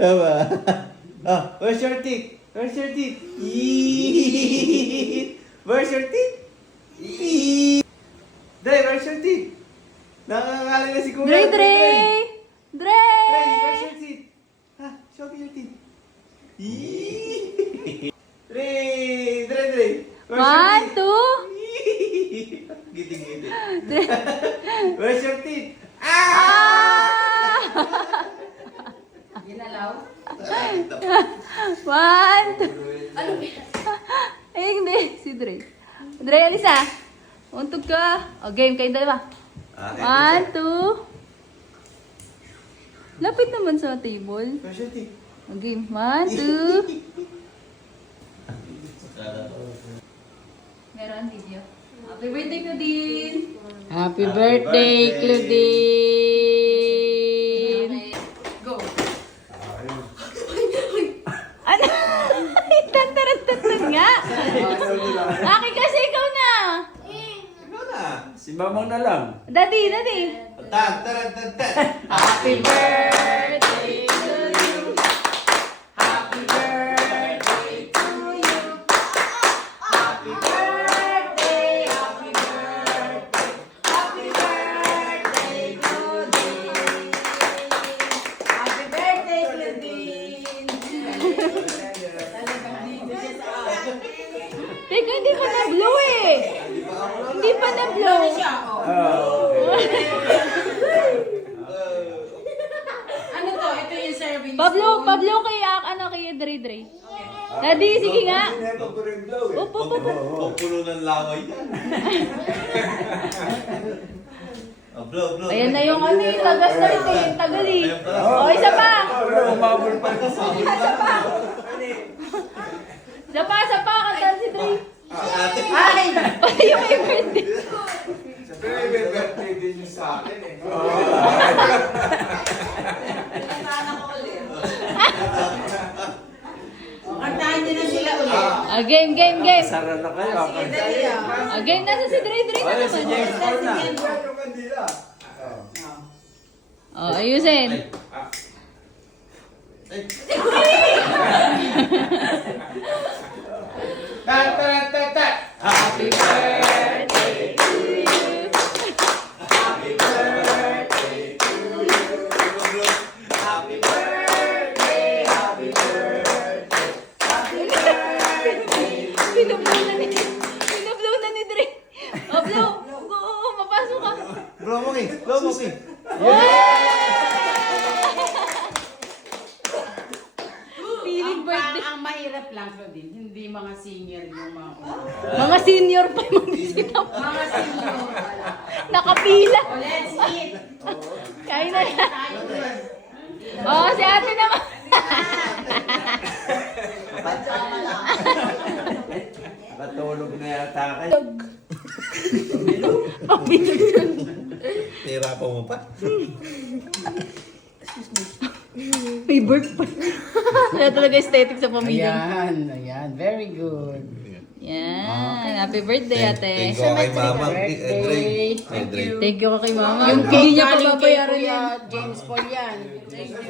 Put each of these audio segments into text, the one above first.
Tama. Ah, where's your teeth? Where's your teeth? Eee! Where's your teeth? Eee! Dre, where's your teeth? Nangangalan na si Kuya. Dre! Dre, where's your teeth? Ha, show me your teeth. Eee! Dre. Where's your 1, teeth? 2. Giting-giting. Dre. Where's your teeth? Ginalaw? 1, 2. Ay, hindi. Si Dre. Dre, alisa. Untog ka. O, game kayong dalawa. 1, 2. Lapit naman sa table. Where's your teeth? O, game. 1, 2. Meron video. Happy birthday, Claudine! Happy birthday, Claudine! Go! Ano? Tantaran nga! Aki kasi ikaw na! Ikaw na. Si Mamang na lang. Daddy! Tan. Happy birthday to you! Happy birthday to you! Happy birthday! Happy birthday! Happy birthday, Claudine! Happy birthday, Claudine! Teka, hindi pa na-blow eh! Hindi pa na-blow! Ano to? Ito yung serving Pablo kay Dre. Daddy, sige nga. Up. Pupulo ng laway yan. Oh, blow. Ayan na yung ano yung tagas na ito, yung tagal eh. O, isa pa. Umabol pa rin sa akin. Isa pa, kantaan si Dre. Ate. Ay! Pati yung may birthday. Siyempre may birthday din yung sa akin eh. Kantahan niyo na sila ulit. Game. Sara na kayo. Sige, dali Game na si Dre na Ay, si naman. James Paul na. Sige. Kandila. O, ayusin. Happy birthday to you. Happy birthday to you. Happy birthday. Happy birthday. Happy birthday. Pinablow na ni Dre. O, blow. Go, mapasok ka. Blow mo ki. Feeling birthday. Ang mahirap lang, Claudine, hindi mga senior yung mga Mga senior pa yung mga sinap. Mga senior, wala. Nakapila. Oh, let's eat! Kain na yan. Oo, si ate naman. Patulog na yata kayo. Tira pa mo pa. May birth pa. Kaya talaga aesthetic sa pamilya. Ayan. Very good. Yan. Happy birthday, ate. Thank you kay Mama. Birthday. Dre. Thank you kay mama. Yung Hindi niya pa galing kay babayaran Kuya yan. James Paul yan. Thank you.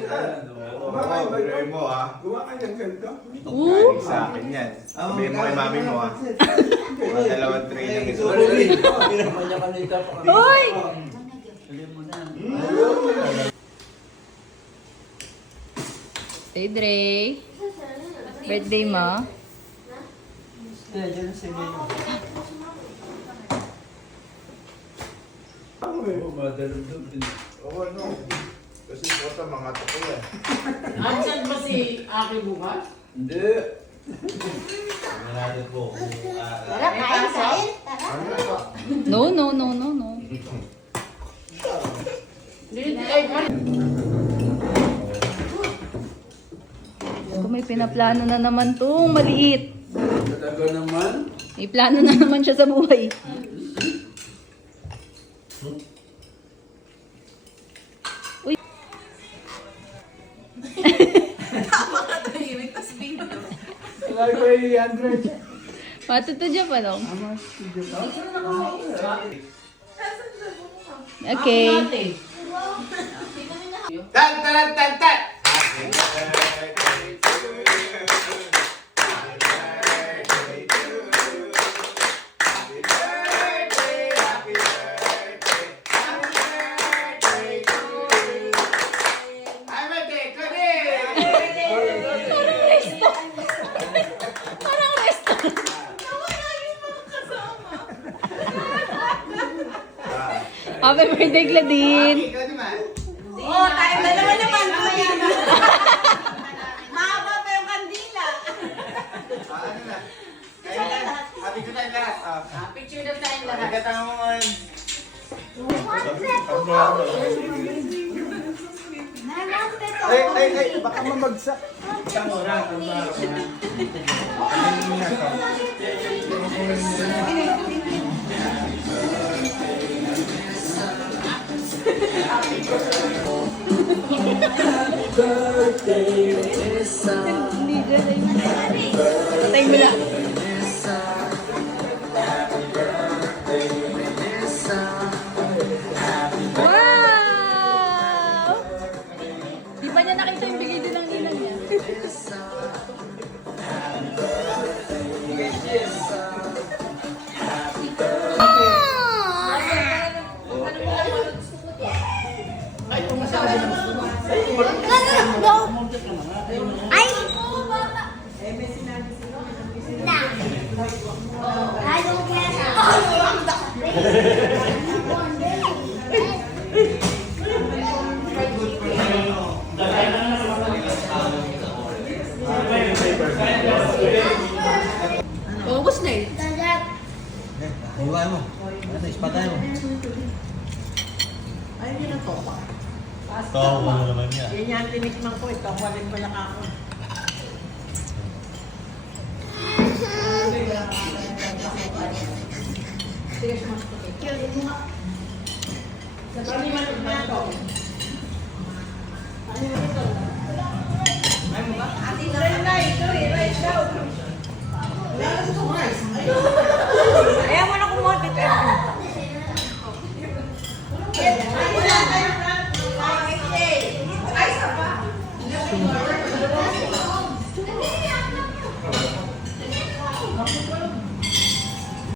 Bigay mo ah. Gawa ka ng ganito. Oo. Sa akin yan. Sabihin mo kay mami mo ah. Mga dalawang tray ng ito. Pinamanya ka na ikaw. Hoy! Salim mo na. Hey, Dre. Birthday mo. Madalog din. Oo no. Kasi po sa mga toko yan. Ansan ba si Aki bukas? Hindi. Marami po. Tara, kain. No. Kung may pinaplano na naman tong maliit. Talaga naman. May plano na naman siya sa buhay. Uy. Wala ko 100. Matuto dyan pa, no? Okay. Tan, tan, tan, tan! Happy birthday to you. Happy birthday to you. Happy birthday, happy birthday. Happy birthday to you. Happy birthday, Claudine! Parang resto. Parang resto. Happy birthday, Claudine. Ikaw naman. Oh, tayo dalawa naman. Mahaba pa yung kandila. Ano na? Kaya na. Happy ko tayo lahat. Picture na tayong lahat. Nagkatama mo man. Ay, baka mamagsak. Hindi dyan. Patay mo lang. Wow! Di pa niya nakita yung bigay din ng ninang niya. Ay! Na. I don't Ubus na eh. care. Iwan mo. Ano, ispatay mo. Ay, hindi na to. Tawa mo naman yan. Yan yan, tinikman ko. Ito, walin pala ka ako. Sa paniman, ito.